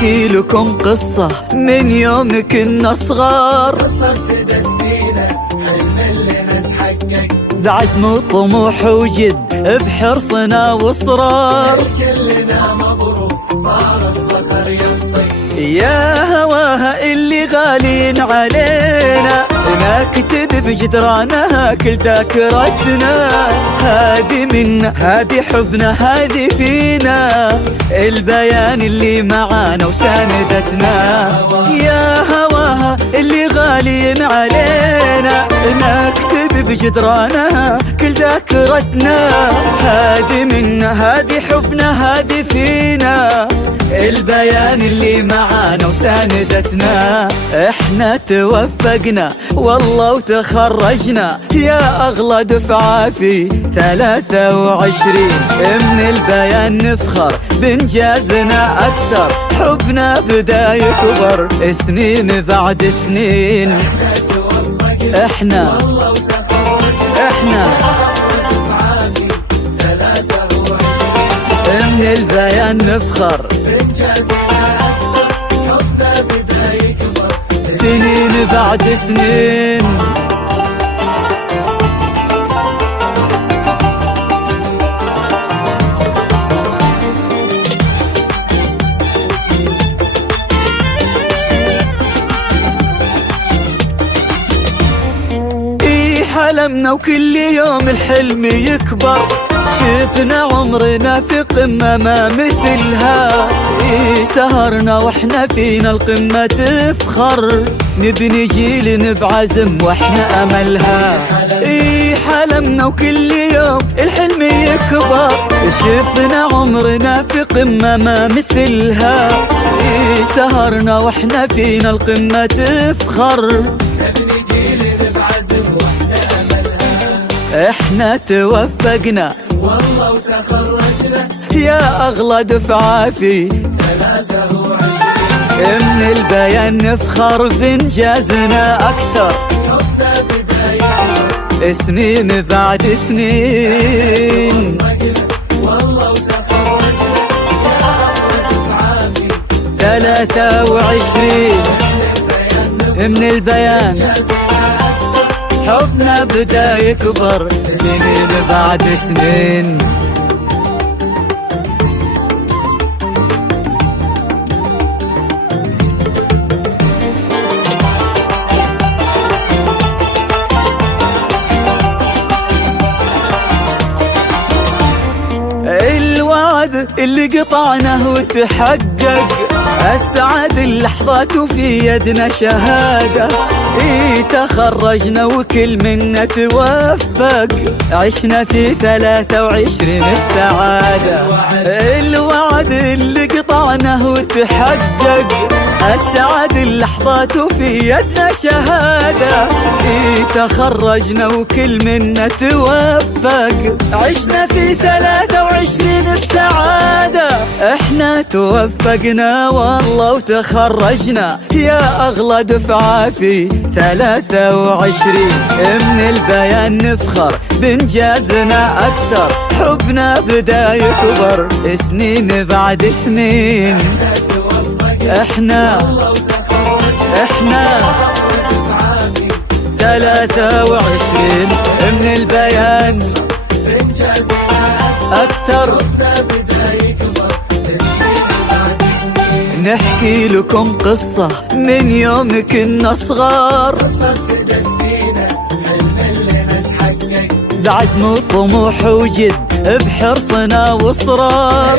نحكي لكم قصة من يوم كنا صغار، قصة ابتدت فينا حلم اللي نتحقق، بعزم وطموح وجد بحرصنا واصرار. كلنا مبروك صار الفخر ينطق، يا هواها اللي غالين علينا نكتب بجدرانها كل ذاكرتنا. هذه منا هذه حبنا هذه فينا، البيان اللي معانا وساندتنا. يا هواها اللي غالين علينا نكتب بجدرانها كل ذاكرتنا. هذه منا هذه حبنا هذه فينا، البيان اللي معانا وساندتنا. احنا توفقنا والله وتخرجنا يا اغلى دفعة في 23. من البيان نفخر بانجازنا اكثر، حبنا بدا يكبر سنين بعد سنين. احنا من البيان نفخر سنين بعد سنين. حلمنا وكل يوم الحلم يكبر، شفنا عمرنا في قمة ما مثلها. سهرنا واحنا فينا القمة تفخر، نبني جيل بعزم واحنا املها. حلمنا وكل يوم الحلم يكبر، شفنا عمرنا في قمة ما مثلها. سهرنا واحنا فينا القمة تفخر، نبني جيل بعزم واحنا املها. احنا توفقنا والله وتخرجنا يا اغلى دفعة في 23. من البيان نفخر بانجازنا اكثر، حبنا بداية سنين بعد سنين. والله وتخرجنا يا اغلى دفعة في 23. من البيان حبنا بدا يكبر سنين بعد سنين. الوعد اللي قطعناه وتحقق، أسعد اللحظات وفي يدنا شهادة. تخرجنا وكل منا توفق، عشنا في 23 بسعادة. الوعد اللي قطعناه وتحقق، أسعد اللحظات وفي يدنا شهادة. تخرجنا وكل منا توفق، عشنا في 23 بسعادة. احنا توفقنا والله وتخرجنا يا اغلى دفعة في 23. من البيان نفخر بانجازنا اكثر، حبنا بدا يكبر سنين بعد سنين. احنا 23. من البيان اكثر، نحكي لكم قصة من يوم كنا صغار، قصة ابتدت فينا حلم اللي نتحقق، بعزم وطموح وجد بحرصنا واصرار.